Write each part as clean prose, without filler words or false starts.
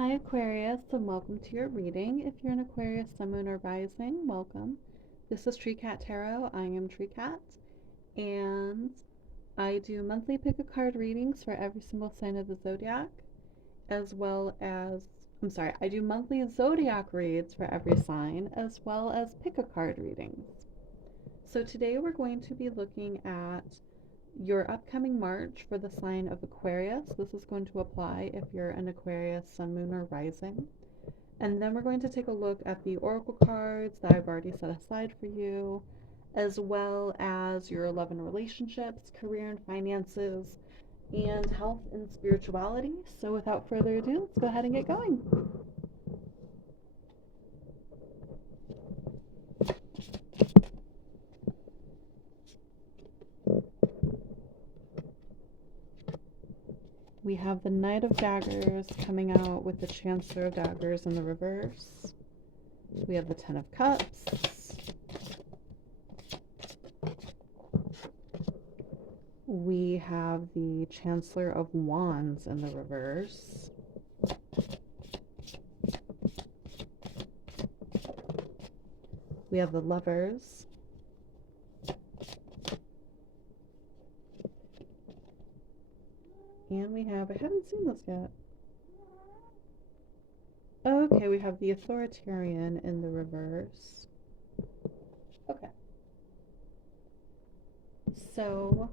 Hi Aquarius, and welcome to your reading. If you're an Aquarius, Sun, Moon, or Rising, welcome. This is Tree Cat Tarot. I am Tree Cat, and I do monthly pick a card readings for every single sign of the zodiac, as well as, I do monthly zodiac reads for every sign, as well as pick a card readings. So today we're going to be looking at your upcoming March for the sign of Aquarius. This is going to apply if you're an Aquarius, Sun, Moon, or Rising. And then we're going to take a look at the oracle cards that I've already set aside for you, as well as your love and relationships, career and finances, and health and spirituality. So without further ado, let's go ahead and get going. We have the Knight of Daggers coming out with the Chancellor of Daggers in the reverse. We have the Ten of Cups. We have the Chancellor of Wands in the reverse. We have the Lovers. And we have, I haven't seen this yet. Okay, we have the Authoritarian in the reverse. Okay. So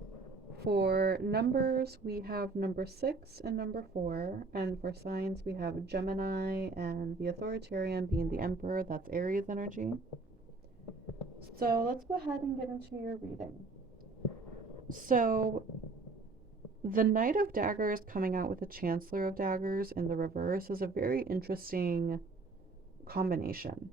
for numbers, we have number 6 and number 4. And for signs, we have Gemini and the Authoritarian being the Emperor. That's Aries energy. So let's go ahead and get into your reading. So the Knight of Daggers coming out with the Chancellor of Daggers in the reverse is a very interesting combination.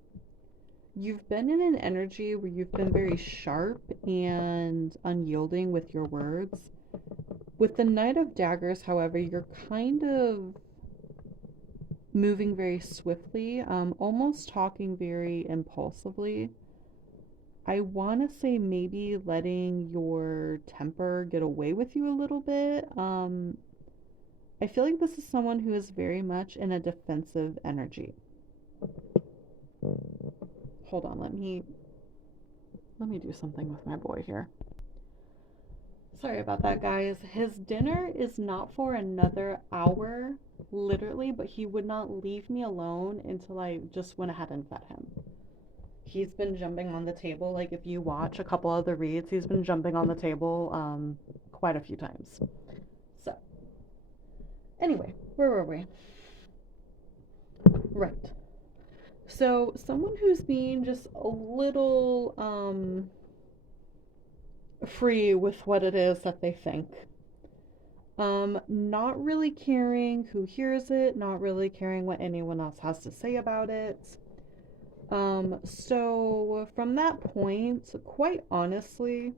You've been in an energy where you've been very sharp and unyielding with your words. With the Knight of Daggers, however, you're kind of moving very swiftly, almost talking very impulsively. I want to say maybe letting your temper get away with you a little bit. I feel like this is someone who is very much in a defensive energy. Hold on, let me do something with my boy here. Sorry about that, guys. His dinner is not for another hour, literally, but he would not leave me alone until I just went ahead and fed him. He's been jumping on the table. Like, if you watch a couple other reads, he's been jumping on the table quite a few times. So, anyway, where were we? Right. So, someone who's being just a little free with what it is that they think. Not really caring who hears it, not really caring what anyone else has to say about it. So from that point, quite honestly,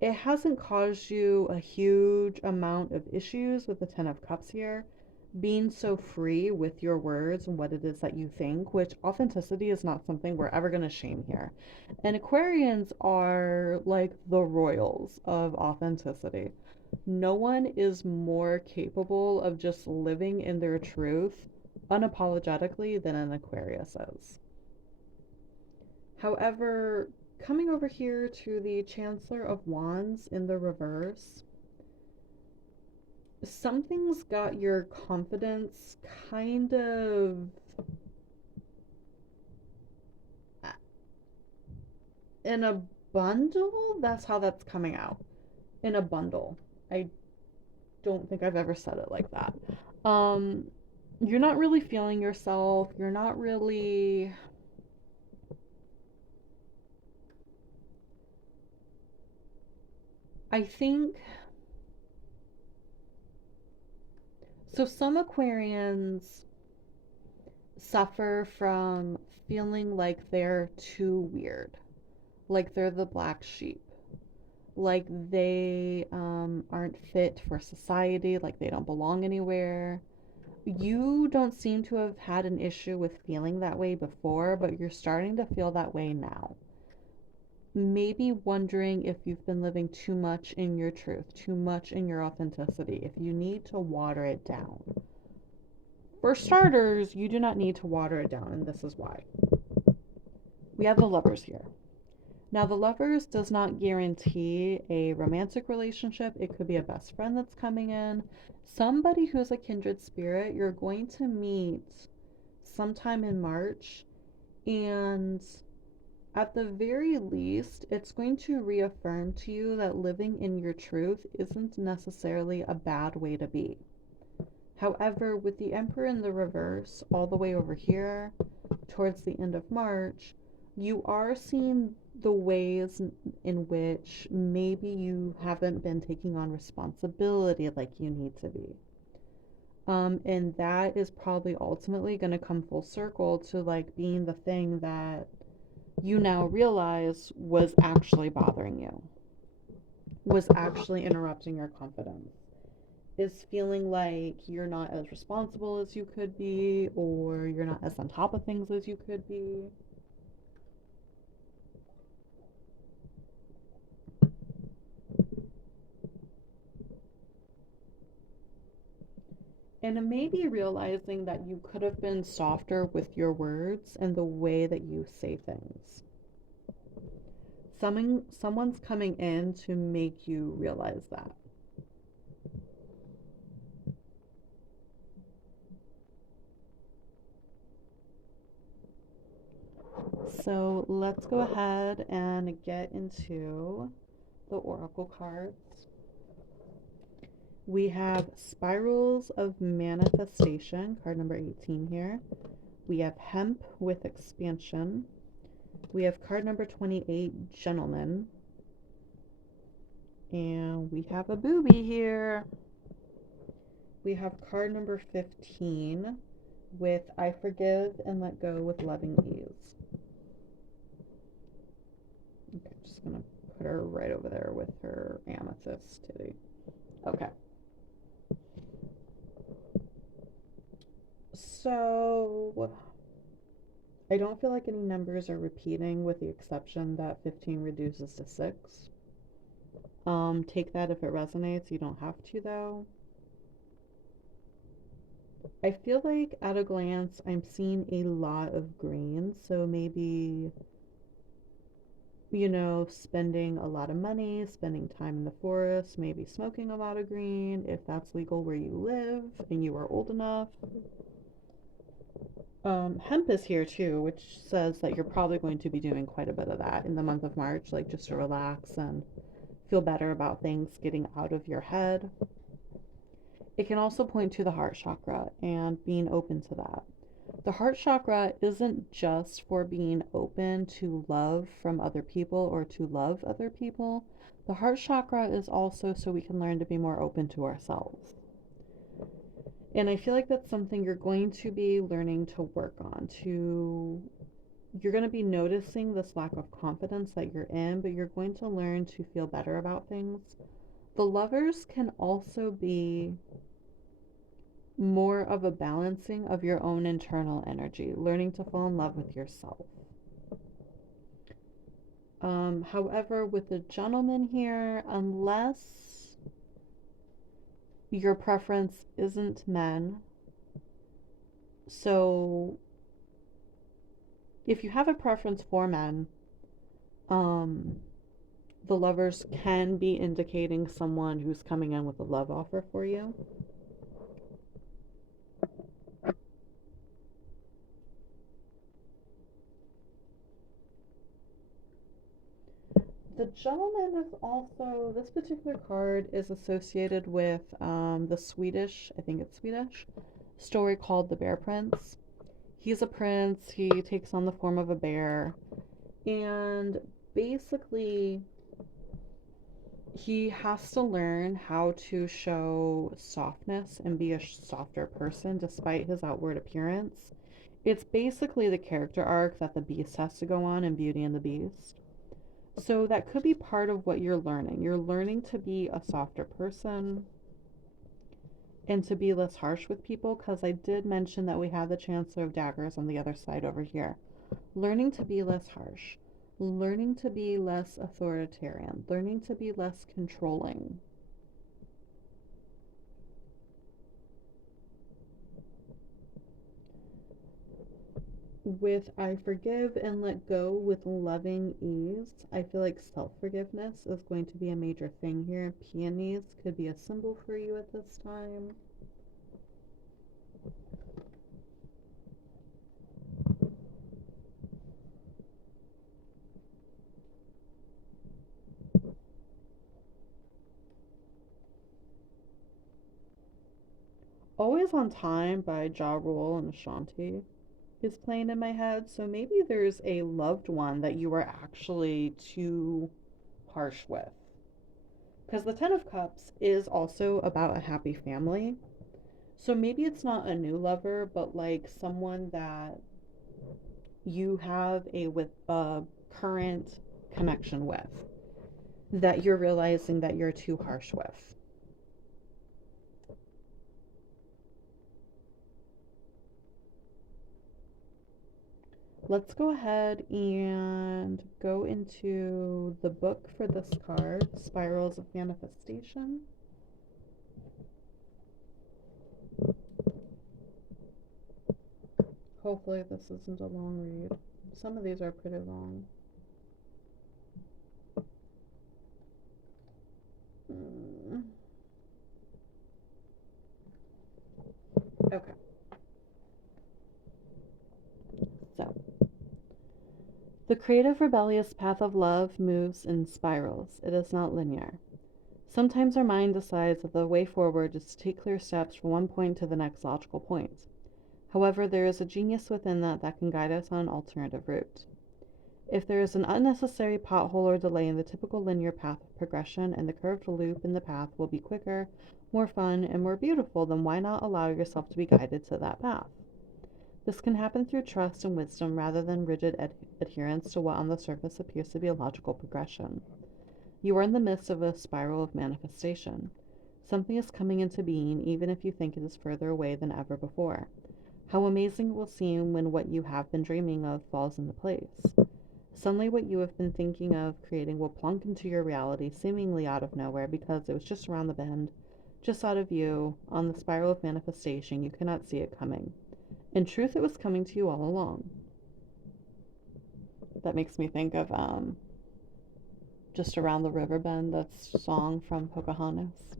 it hasn't caused you a huge amount of issues with the Ten of Cups here, being so free with your words and what it is that you think, which authenticity is not something we're ever going to shame here. And Aquarians are like the royals of authenticity. No one is more capable of just living in their truth unapologetically than an Aquarius is. However, coming over here to the Chancellor of Wands in the reverse, something's got your confidence kind of in a bundle. That's how that's coming out. In a bundle. I don't think I've ever said it like that. You're not really feeling yourself. You're not really. I think. So some Aquarians suffer from feeling like they're too weird, like they're the black sheep, like they aren't fit for society, like they don't belong anywhere. You don't seem to have had an issue with feeling that way before, but you're starting to feel that way now. Maybe wondering if you've been living too much in your truth, too much in your authenticity, if you need to water it down. For starters, you do not need to water it down, and this is why. We have the Lovers here. Now, the Lovers does not guarantee a romantic relationship. It could be a best friend that's coming in, somebody who's a kindred spirit you're going to meet sometime in March, and at the very least, it's going to reaffirm to you that living in your truth isn't necessarily a bad way to be. However, with the Emperor in the reverse, all the way over here, towards the end of March, you are seeing the ways in which maybe you haven't been taking on responsibility like you need to be. And that is probably ultimately going to come full circle to like being the thing that you now realize was actually bothering you, was actually interrupting your confidence, is feeling like you're not as responsible as you could be, or you're not as on top of things as you could be. And maybe realizing that you could have been softer with your words and the way that you say things. Someone's coming in to make you realize that. So let's go ahead and get into the oracle cards. We have Spirals of Manifestation, card number 18 here. We have Hemp with Expansion. We have card number 28, Gentleman. And we have a booby here. We have card number 15 with I Forgive and Let Go with Loving Ease. Okay, just going to put her right over there with her amethyst titty. Okay. So I don't feel like any numbers are repeating with the exception that 15 reduces to 6. Take that if it resonates. You don't have to though. I feel like at a glance I'm seeing a lot of green, so maybe, you know, spending a lot of money, spending time in the forest, maybe smoking a lot of green if that's legal where you live and you are old enough. Hemp is here too, which says that you're probably going to be doing quite a bit of that in the month of March, like just to relax and feel better about things getting out of your head. It can also point to the heart chakra and being open to that. The heart chakra isn't just for being open to love from other people or to love other people. The heart chakra is also so we can learn to be more open to ourselves. And I feel like that's something you're going to be learning to work on. You're going to be noticing this lack of confidence that you're in, but you're going to learn to feel better about things. The Lovers can also be more of a balancing of your own internal energy, learning to fall in love with yourself. However, with the Gentleman here, unless your preference isn't men, so if you have a preference for men, the Lovers can be indicating someone who's coming in with a love offer for you. The Gentleman is also, this particular card is associated with the Swedish, I think it's Swedish, story called The Bear Prince. He's a prince, he takes on the form of a bear, and basically he has to learn how to show softness and be a softer person despite his outward appearance. It's basically the character arc that the Beast has to go on in Beauty and the Beast. So that could be part of what you're learning. You're learning to be a softer person and to be less harsh with people, because I did mention that we have the Chancellor of Daggers on the other side over here. Learning to be less harsh, learning to be less authoritarian, learning to be less controlling. with I forgive and let go with loving ease. I feel like self-forgiveness is going to be a major thing here. Peonies could be a symbol for you at this time. Always on Time by Ja Rule and Ashanti is playing in my head. So maybe there's a loved one that you were actually too harsh with. Because the Ten of Cups is also about a happy family. So maybe it's not a new lover, but like someone that you have a current connection with that you're realizing that you're too harsh with. Let's go ahead and go into the book for this card, Spirals of Manifestation. Hopefully this isn't a long read. Some of these are pretty long. Okay. So, the creative rebellious path of love moves in spirals. It is not linear. Sometimes our mind decides that the way forward is to take clear steps from one point to the next logical point. However, there is a genius within that can guide us on an alternative route. If there is an unnecessary pothole or delay in the typical linear path of progression and the curved loop in the path will be quicker, more fun, and more beautiful, then why not allow yourself to be guided to that path? This can happen through trust and wisdom rather than rigid adherence to what on the surface appears to be a logical progression. You are in the midst of a spiral of manifestation. Something is coming into being even if you think it is further away than ever before. How amazing it will seem when what you have been dreaming of falls into place. Suddenly what you have been thinking of creating will plunk into your reality seemingly out of nowhere because it was just around the bend, just out of view, on the spiral of manifestation. You cannot see it coming. In truth, it was coming to you all along. That makes me think of Just Around the River Bend, that song from Pocahontas.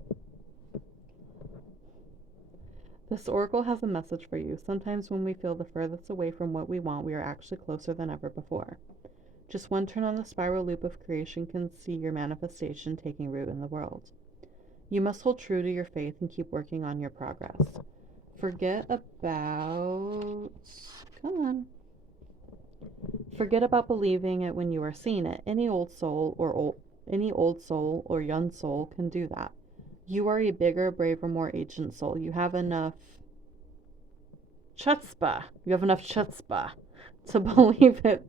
This oracle has a message for you. Sometimes when we feel the furthest away from what we want, we are actually closer than ever before. Just one turn on the spiral loop of creation can see your manifestation taking root in the world. You must hold true to your faith and keep working on your progress. Forget about... Come on. Forget about believing it when you are seeing it. Any old soul or young soul can do that. You are a bigger, braver, more ancient soul. You have enough chutzpah. You have enough chutzpah to believe it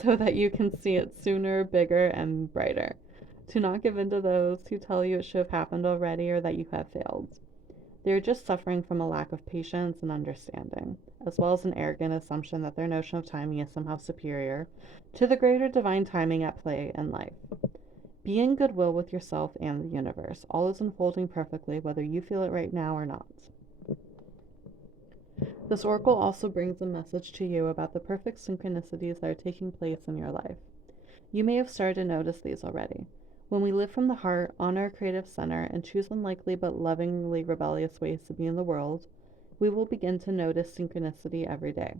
so that you can see it sooner, bigger, and brighter. Do not give in to those who tell you it should have happened already or that you have failed. They are just suffering from a lack of patience and understanding, as well as an arrogant assumption that their notion of timing is somehow superior to the greater divine timing at play in life. Be in goodwill with yourself and the universe. All is unfolding perfectly, whether you feel it right now or not. This oracle also brings a message to you about the perfect synchronicities that are taking place in your life. You may have started to notice these already. When we live from the heart, honor our creative center, and choose unlikely but lovingly rebellious ways to be in the world, we will begin to notice synchronicity every day.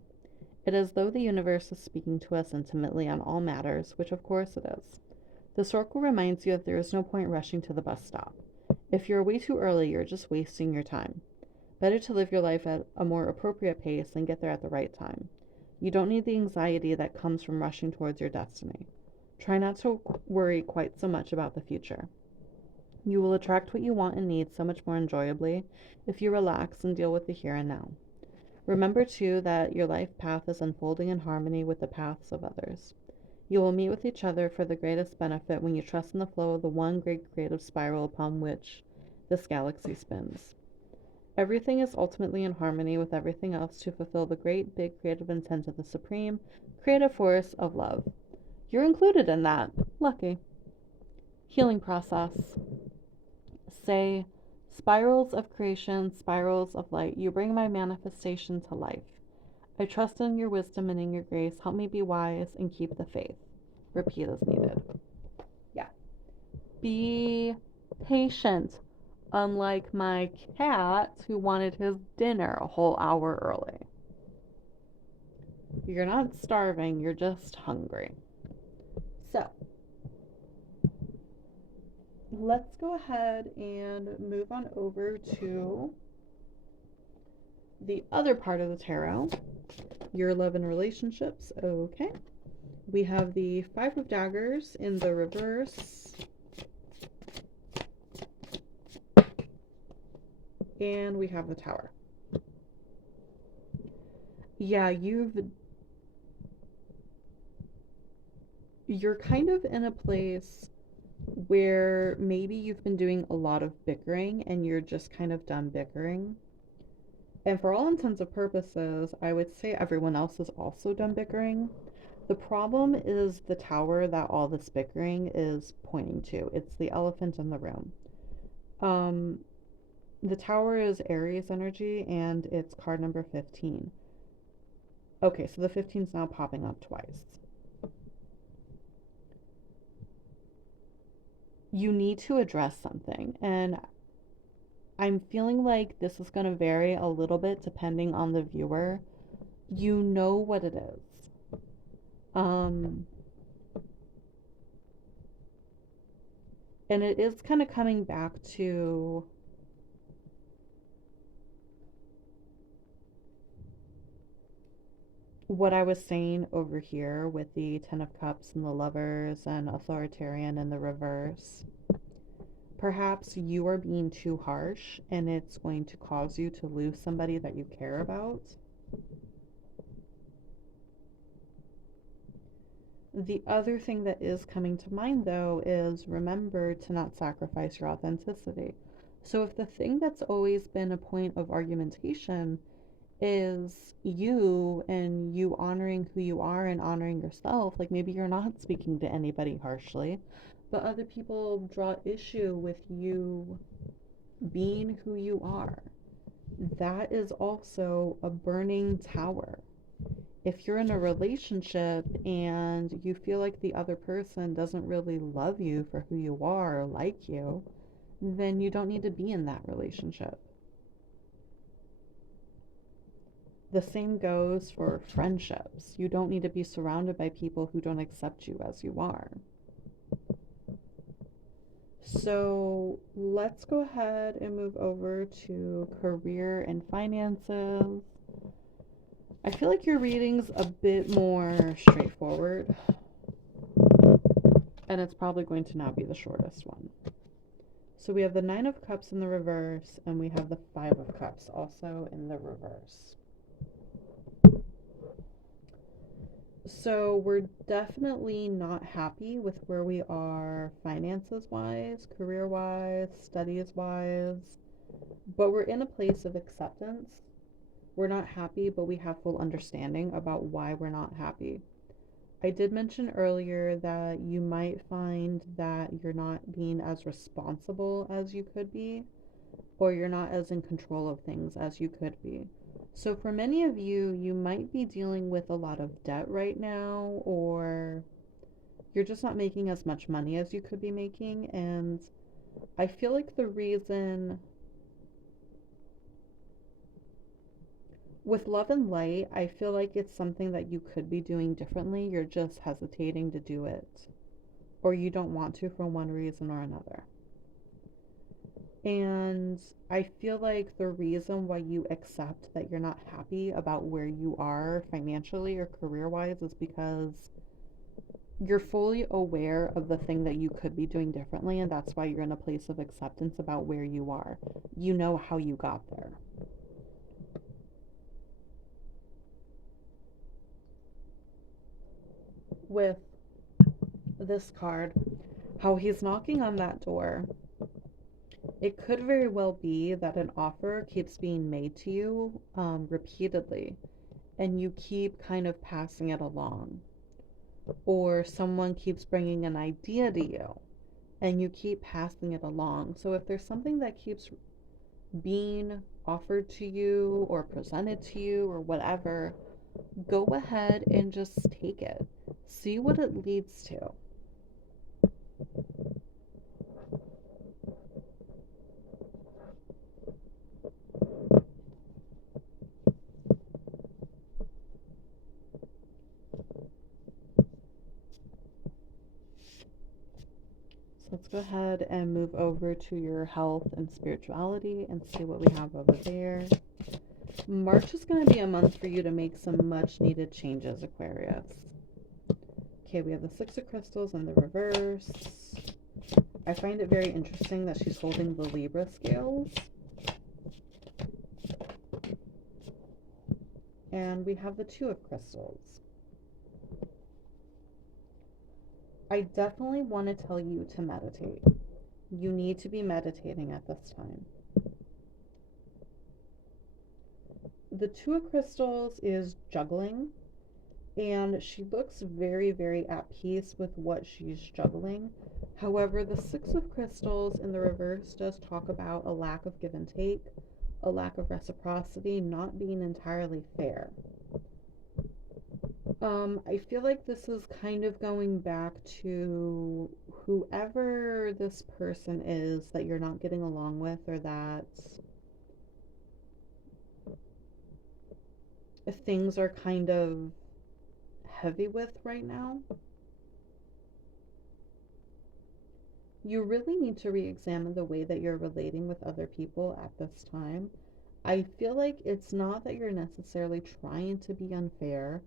It is as though the universe is speaking to us intimately on all matters, which of course it is. This oracle reminds you that there is no point rushing to the bus stop. If you're way too early, you're just wasting your time. Better to live your life at a more appropriate pace and get there at the right time. You don't need the anxiety that comes from rushing towards your destiny. Try not to worry quite so much about the future. You will attract what you want and need so much more enjoyably if you relax and deal with the here and now. Remember, too, that your life path is unfolding in harmony with the paths of others. You will meet with each other for the greatest benefit when you trust in the flow of the one great creative spiral upon which this galaxy spins. Everything is ultimately in harmony with everything else to fulfill the great big creative intent of the supreme creative force of love. You're included in that. Lucky. Healing process. Say, spirals of creation, spirals of light. You bring my manifestation to life. I trust in your wisdom and in your grace. Help me be wise and keep the faith. Repeat as needed. Yeah. Be patient, unlike my cat who wanted his dinner a whole hour early. You're not starving, you're just hungry. So, let's go ahead and move on over to the other part of the tarot, your love and relationships. Okay. We have the Five of Daggers in the reverse. And we have the Tower. Yeah, you're kind of in a place where maybe you've been doing a lot of bickering and you're just kind of done bickering. And for all intents and purposes, I would say everyone else is also done bickering. The problem is the tower that all this bickering is pointing to. It's the elephant in the room. Um, the tower is Aries energy and it's card number 15. Okay, so the 15 is now popping up twice. You need to address something, and I'm feeling like this is going to vary a little bit depending on the viewer. You know what it is. Um, and it is kind of coming back to what I was saying over here with the Ten of Cups and the Lovers and authoritarian in the reverse. Perhaps you are being too harsh and it's going to cause you to lose somebody that you care about. The other thing that is coming to mind, though, is remember to not sacrifice your authenticity. So, if the thing that's always been a point of argumentation is you and you honoring who you are and honoring yourself, like maybe you're not speaking to anybody harshly, but other people draw issue with you being who you are. That is also a burning tower. If you're in a relationship and you feel like the other person doesn't really love you for who you are or like you, then you don't need to be in that relationship. The same goes for friendships. You don't need to be surrounded by people who don't accept you as you are. So let's go ahead and move over to career and finances. I feel like your reading's a bit more straightforward, and it's probably going to now be the shortest one. So we have the Nine of Cups in the reverse, and we have the Five of Cups also in the reverse. So we're definitely not happy with where we are finances wise, career wise, studies wise, but we're in a place of acceptance. We're not happy, but we have full understanding about why we're not happy. I did mention earlier that you might find that you're not being as responsible as you could be, or you're not as in control of things as you could be. So, for many of you, you might be dealing with a lot of debt right now, or you're just not making as much money as you could be making. And I feel like the reason with love and light, I feel like it's something that you could be doing differently. You're just hesitating to do it, or you don't want to for one reason or another. And I feel like the reason why you accept that you're not happy about where you are financially or career wise is because you're fully aware of the thing that you could be doing differently. And that's why you're in a place of acceptance about where you are. You know how you got there. With this card, how he's knocking on that door, it could very well be that an offer keeps being made to you repeatedly, and you keep kind of passing it along. Or someone keeps bringing an idea to you, and you keep passing it along. So if there's something that keeps being offered to you or presented to you or whatever, go ahead and just take it. See what it leads to. So let's go ahead and move over to your health and spirituality and see what we have over there. March is going to be a month for you to make some much needed changes, Aquarius. Okay, we have the Six of Crystals in the reverse. I find it very interesting that she's holding the Libra scales. And we have the Two of Crystals. I definitely want to tell you to meditate. You need to be meditating at this time. The Two of Crystals is juggling, and she looks very, very at peace with what she's juggling. However, the Six of Crystals in the reverse does talk about a lack of give and take, a lack of reciprocity, not being entirely fair. I feel like this is kind of going back to whoever this person is that you're not getting along with, or that things are kind of heavy with right now. You really need to re-examine the way that you're relating with other people at this time. I feel like it's not that you're necessarily trying to be unfair,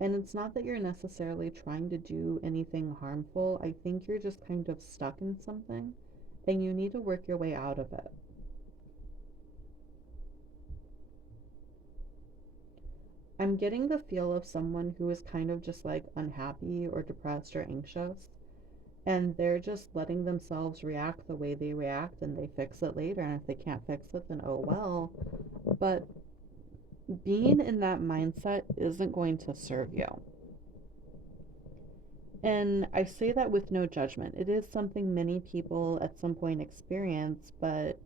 and it's not that you're necessarily trying to do anything harmful. I think you're just kind of stuck in something, and you need to work your way out of it. I'm getting the feel of someone who is kind of just like unhappy or depressed or anxious, and they're just letting themselves react the way they react, and they fix it later. And if they can't fix it, then oh well. But being in that mindset isn't going to serve you. And I say that with no judgment. It is something many people at some point experience, but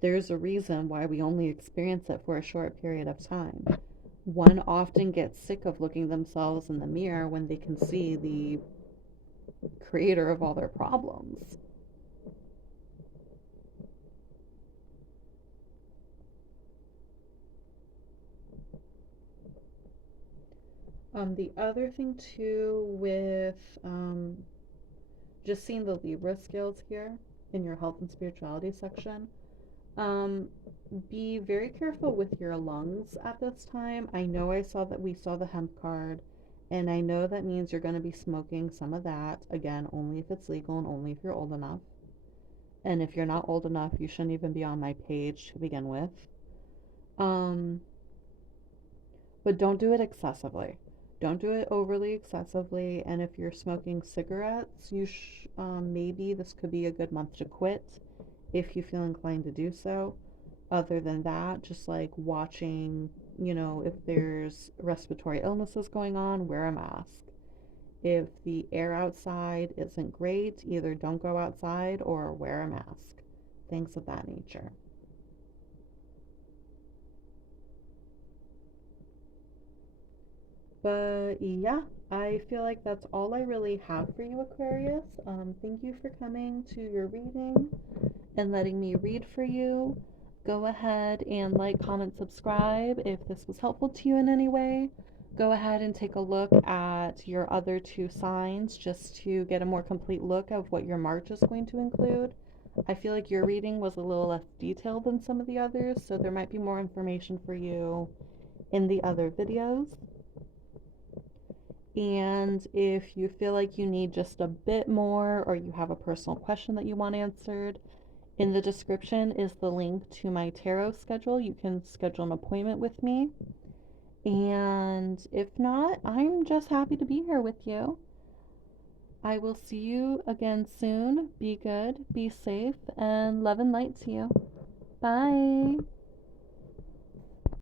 there's a reason why we only experience it for a short period of time. One often gets sick of looking themselves in the mirror when they can see the creator of all their problems. The other thing too with just seeing the Libra skills here in your health and spirituality section, um, be very careful with your lungs at this time. I know I saw that we saw the hemp card, and I know that means you're going to be smoking some of that. Again, only if it's legal and only if you're old enough. And if you're not old enough, you shouldn't even be on my page to begin with. Um, but don't do it excessively. Don't do it overly excessively. And if you're smoking cigarettes, maybe this could be a good month to quit if you feel inclined to do so. Other than that, just like watching, if there's respiratory illnesses going on, wear a mask. If the air outside isn't great, either don't go outside or wear a mask. Things of that nature. But yeah, I feel like that's all I really have for you, Aquarius. Thank you for coming to your reading and letting me read for you. Go ahead and like, comment, subscribe if this was helpful to you in any way. Go ahead and take a look at your other two signs just to get a more complete look of what your March is going to include. I feel like your reading was a little less detailed than some of the others, so there might be more information for you in the other videos. And if you feel like you need just a bit more, or you have a personal question that you want answered, in the description is the link to my tarot schedule. You can schedule an appointment with me. And if not, I'm just happy to be here with you. I will see you again soon. Be good, be safe, and love and light to you. Bye.